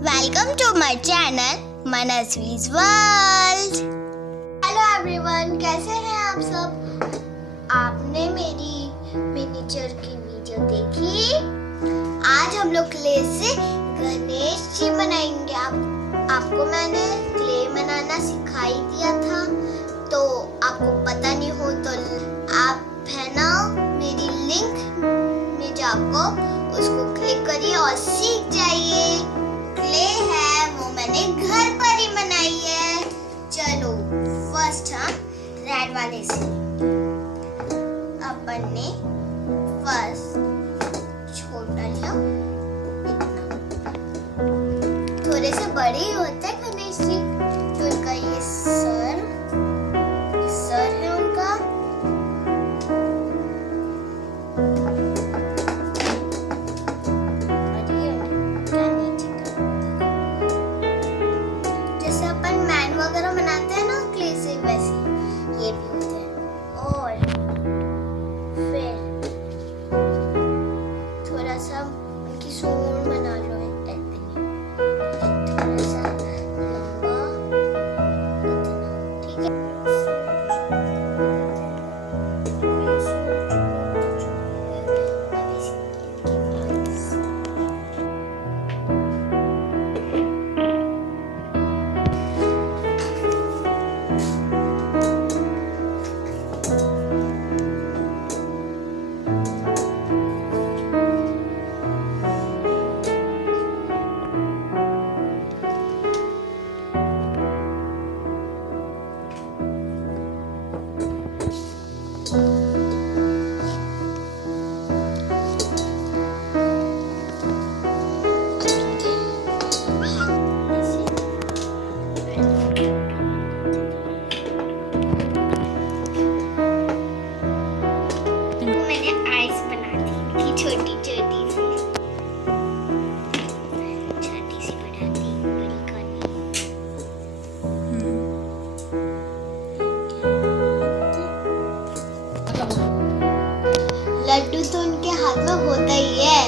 Welcome to my channel Manasvi's World. Hello everyone, कैसे हैं आप सब? आपने मेरी मिनीचर की वीडियो देखी? आज हम लोग क्ले से गणेश जी बनाएंगे। आपको मैंने क्ले बनाना सिखाई दिया था, तो आपको पता नहीं हो तो आप है ना मेरी लिंक में जाकर उसको क्लिक करिए और सीख जाइए। क्ले है वो मैंने घर पर ही बनाई है। चलो फर्स्ट हम रेड वाले से अपन ने फर्स्ट छोटा लिया, थोड़े से बड़े ही होते हैं गणेश जी। तो उनका ये सर है उनका, जैसे अपन मैन वगैरह बनाते हैं ना क्ले से, वैसे ये भी होते हैं। और फिर थोड़ा सा उनकी सूंड बना लो, थोड़ा सा लंबा, ठीक है। लड्डू तो उनके हाथ में होता ही है,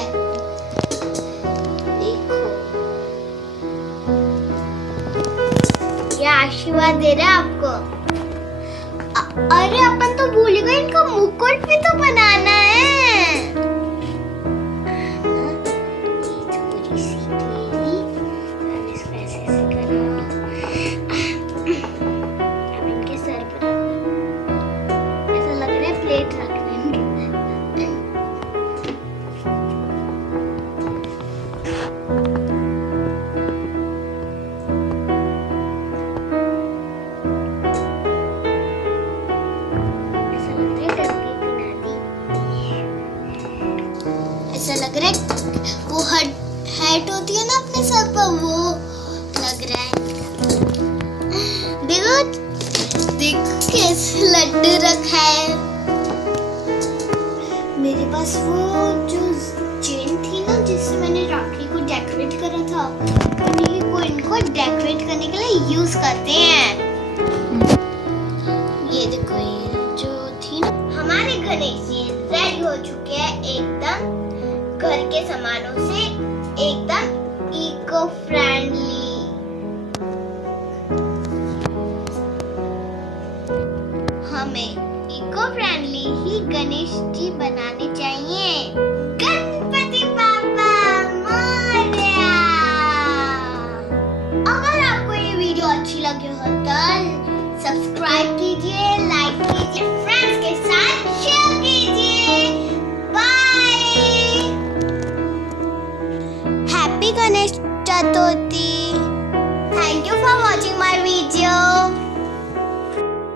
देखो ये आशीर्वाद दे रहे हैं आपको। अरे अपन तो भूल गए, इनका मुकुट भी तो बनाना है। थोड़ी सी मेरी, अब इसको ऐसे करो, अब इनके सर पर ऐसा लग रहा है प्लेट रख रहे हैं। ऐसा लग रहा है वो हेड होती है ना अपने सर पर, वो लग रहा है। देखो देखो कैसे लड्डू रखा है। मेरे पास वो जो चेन थी ना जिससे मैंने राखी को डेकोरेट करा था, वो इनको डेकोरेट करने के लिए यूज करते हैं। ये देखो, ये जो थी ना, हमारे गणेश जी रेडी हो चुके हैं एकदम घर के सामानों से, एकदम इको फ्रेंडली। हमें इको फ्रेंडली ही गणेश जी बनाने चाहिए। गणपति बाबा मोरया। अगर आपको ये वीडियो अच्छी लगी हो तो सब्सक्राइब कीजिए, लाइक कीजिए, फ्रेंड्स के साथ शेयर कीजिए। Bye. Happy Ganesh Chaturthi. Thank you for watching.